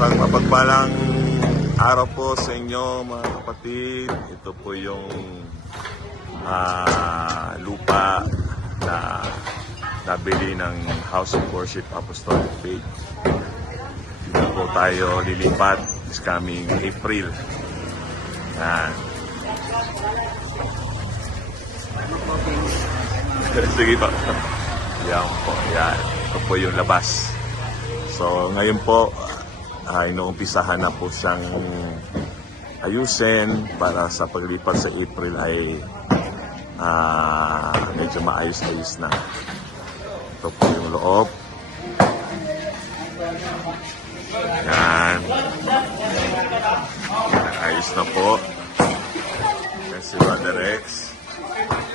Isang mapagpalang araw po sa inyo mga kapatid. Ito po yung lupa na nabili ng House of Worship Apostolic Faith. Dito po tayo lilipat this coming April. Yan. Sige pa. Yan po. Yan. Ito po yung labas. So ngayon po, inuumpisahan na po siyang ayusin para sa paglipat sa April ay medyo maayos-ayos na. Ito po yung loob. Yan. Ayos na po. Yan si Brother Rex.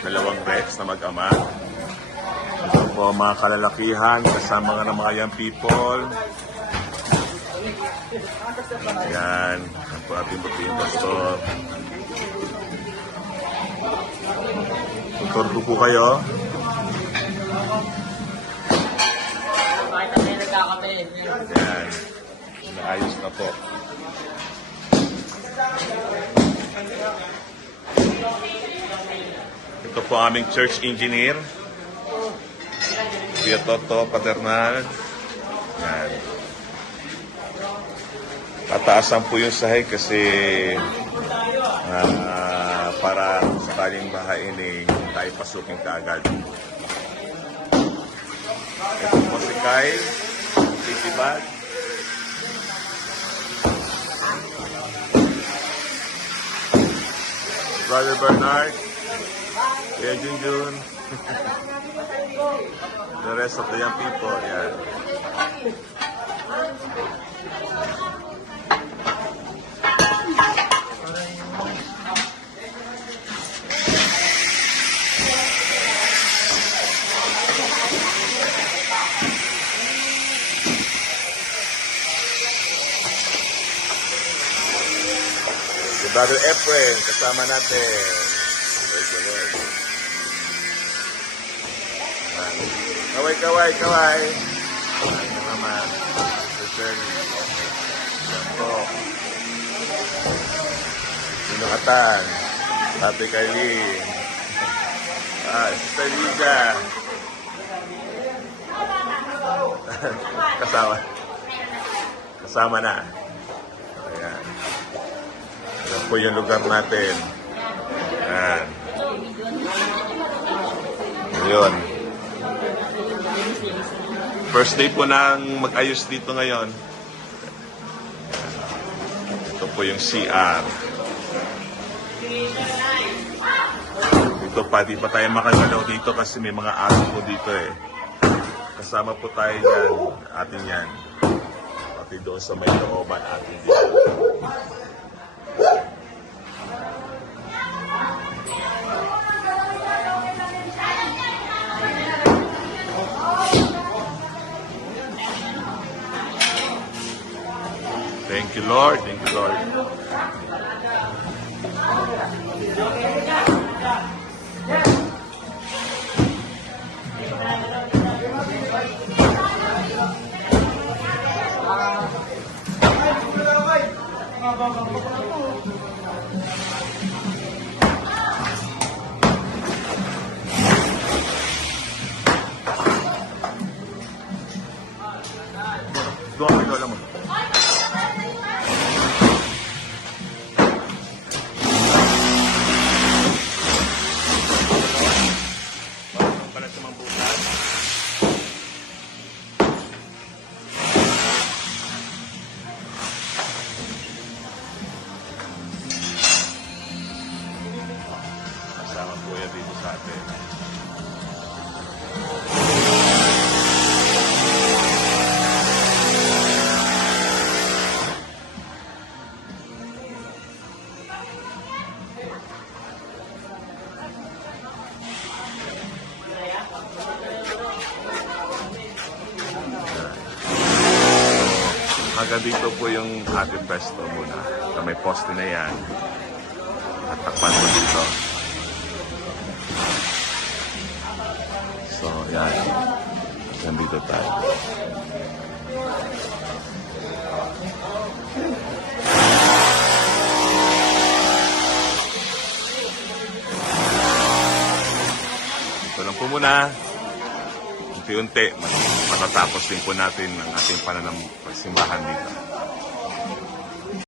Dalawang Rex na mag-ama. Ito po mga kalalakihan kasama nga ng mga young people. Yan. Ang po ating buting pastor. Tutor po kayo. Yan. Naayos na po. Ito po aming church engineer. Kuya Toto Paternal. Yan. Pataasan po yung sahig kasi para sakaling bahain tayo pasukin kaagad. Ito po si Kyle, titibag. Brother Bernard, Kuya Junjun, the rest of the young people, yan. Brother Efren, kasama natin. Praise the Lord. Kaway, kaway, kaway. Ano naman? Return. Yan po. Sinukatan. Ate Carlene. Sister Liga. Kasama na. Ayan. Yan po yung lugar natin. Ayan. Yun. First day po nang mag-ayos dito ngayon. Ito po yung CR. Dito pa, di pa tayo makagalaw dito kasi may mga aso po dito eh. Kasama po tayo yan. Atin yan. Pati doon sa may looban atin dito. Thank you, Lord. Thank you, Lord. Doon ako alam mo. Kasama po yan dito sa atin. Hanggang dito po yung ating pesto muna. Na may poste na yan. At takpan mo dito. So, yan. Hanggang dito tayo. po muna. Unti-unti, matatapos din po natin ang ating pananampasimbahan dito.